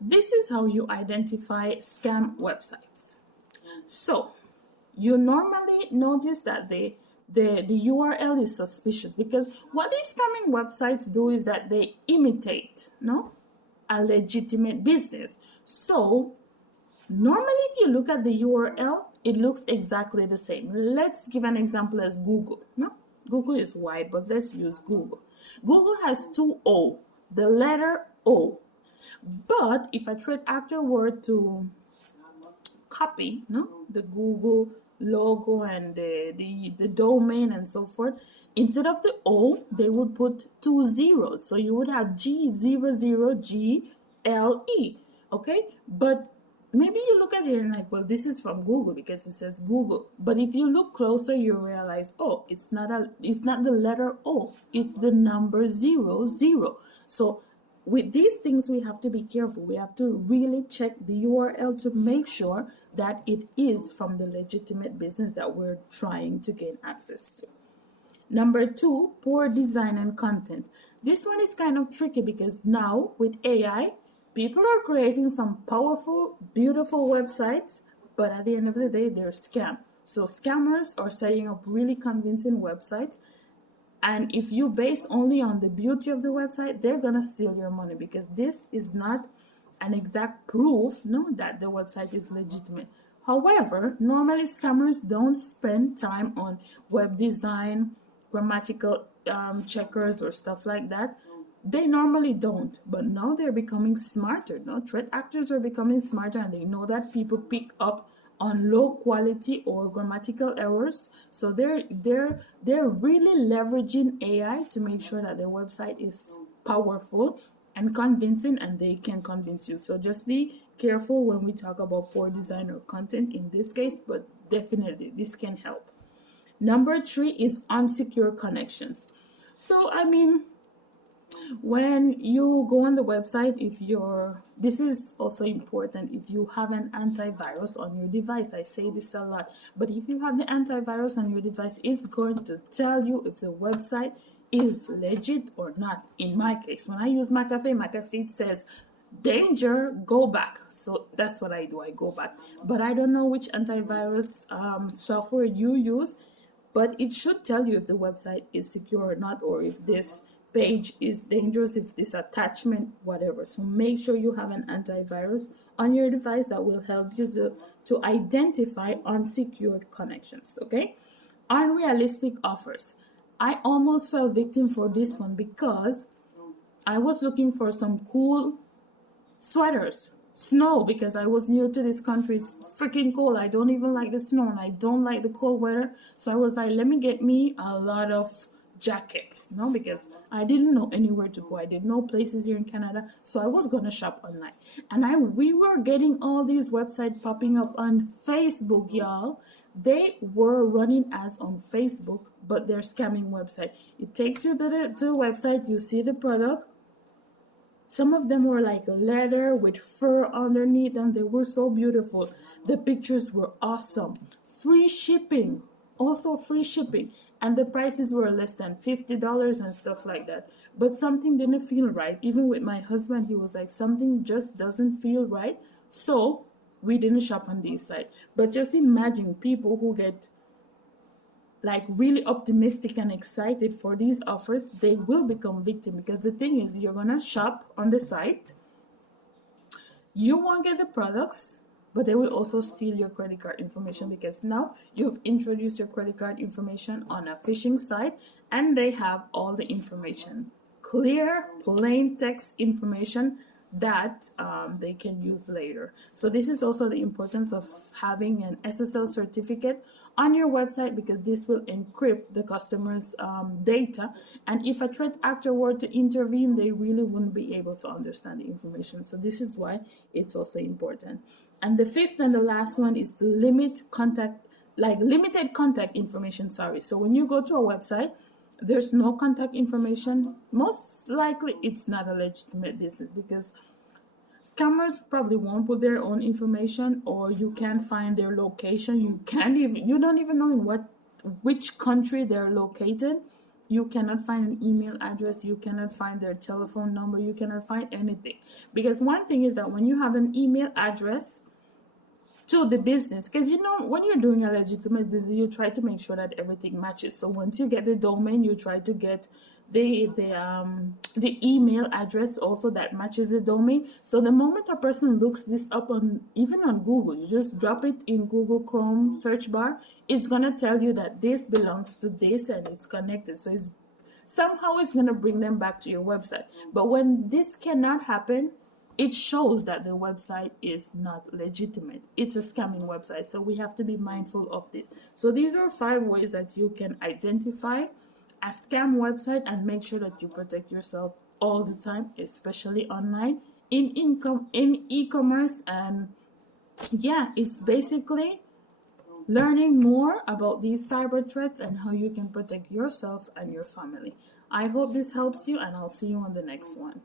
this is how you identify scam websites. So you normally notice that the URL is suspicious, because what these scamming websites do is that they imitate a legitimate business. So normally if you look at the URL, it looks exactly the same. Let's give an example as Google. Google is wide, but let's use Google. Google has two O, the letter O. But if I tried afterward to copy the Google logo and the domain and so forth, instead of the O, they would put two zeros. So you would have G00GLE. Okay, but maybe you look at it and like, well, this is from Google because it says Google. But if you look closer, you realize, oh, it's not the letter O, it's the number 00. So with these things, we have to be careful. We have to really check the URL to make sure that it is from the legitimate business that we're trying to gain access to. Number 2, poor design and content. This one is kind of tricky because now with AI, people are creating some powerful, beautiful websites, but at the end of the day, they're scam. So scammers are setting up really convincing websites. And if you base only on the beauty of the website, they're going to steal your money, because this is not an exact proof that the website is legitimate. However, normally scammers don't spend time on web design, grammatical checkers or stuff like that. They normally don't, but now they're becoming smarter. Threat actors are becoming smarter, and they know that people pick up on low quality or grammatical errors. So they're really leveraging AI to make sure that their website is powerful and convincing, and they can convince you. So just be careful when we talk about poor design or content in this case, but definitely this can help. Number 3 is unsecure connections. So I mean, when you go on the website, this is also important, if you have an antivirus on your device. I say this a lot, but if you have the antivirus on your device, it's going to tell you if the website is legit or not. In my case, when I use McAfee says danger, go back. So that's what I do, I go back. But I don't know which antivirus software you use, but it should tell you if the website is secure or not, or if this page is dangerous, if this attachment, whatever. So make sure you have an antivirus on your device that will help you to identify unsecured connections. Okay, unrealistic offers. I almost fell victim for this one because I was looking for some cool sweaters, snow, because I was new to this country. It's freaking cold. I don't even like the snow, and I don't like the cold weather. So I was like, let me get me a lot of jackets, because I didn't know anywhere to go. I didn't know places here in Canada, so I was gonna shop online, and we were getting all these websites popping up on Facebook, y'all. They were running ads on Facebook, but they're scamming website. It takes you to the website, you see the product. Some of them were like leather with fur underneath, and they were so beautiful. The pictures were awesome. Free shipping, also free shipping. And the prices were less than $50 and stuff like that. But something didn't feel right. Even with my husband, he was like, something just doesn't feel right. So we didn't shop on these sites. But just imagine people who get like really optimistic and excited for these offers, they will become victim, because the thing is, you're gonna shop on the site, you won't get the products, but they will also steal your credit card information, because now you've introduced your credit card information on a phishing site, and they have all the information, clear, plain text information that they can use later. So this is also the importance of having an SSL certificate on your website, because this will encrypt the customer's data, and if a threat actor were to intervene, they really wouldn't be able to understand the information. So this is why it's also important. And the 5th and the last one is to limited contact information. So when you go to a website, there's no contact information, most likely it's not a legitimate business, because scammers probably won't put their own information, or you can't find their location. You don't even know in which country they're located. You cannot find an email address, you cannot find their telephone number, you cannot find anything. Because one thing is that when you have an email address to the business, because you know when you're doing a legitimate business, you try to make sure that everything matches. So once you get the domain, you try to get the email address also that matches the domain. So the moment a person looks this up on, even on Google, you just drop it in Google Chrome search bar, it's gonna tell you that this belongs to this and it's connected. So it's somehow it's gonna bring them back to your website. But when this cannot happen, it shows that the website is not legitimate. It's a scamming website. So we have to be mindful of this. So these are 5 ways that you can identify a scam website and make sure that you protect yourself all the time, especially online, in e-commerce. And yeah, it's basically learning more about these cyber threats and how you can protect yourself and your family. I hope this helps you, and I'll see you on the next one.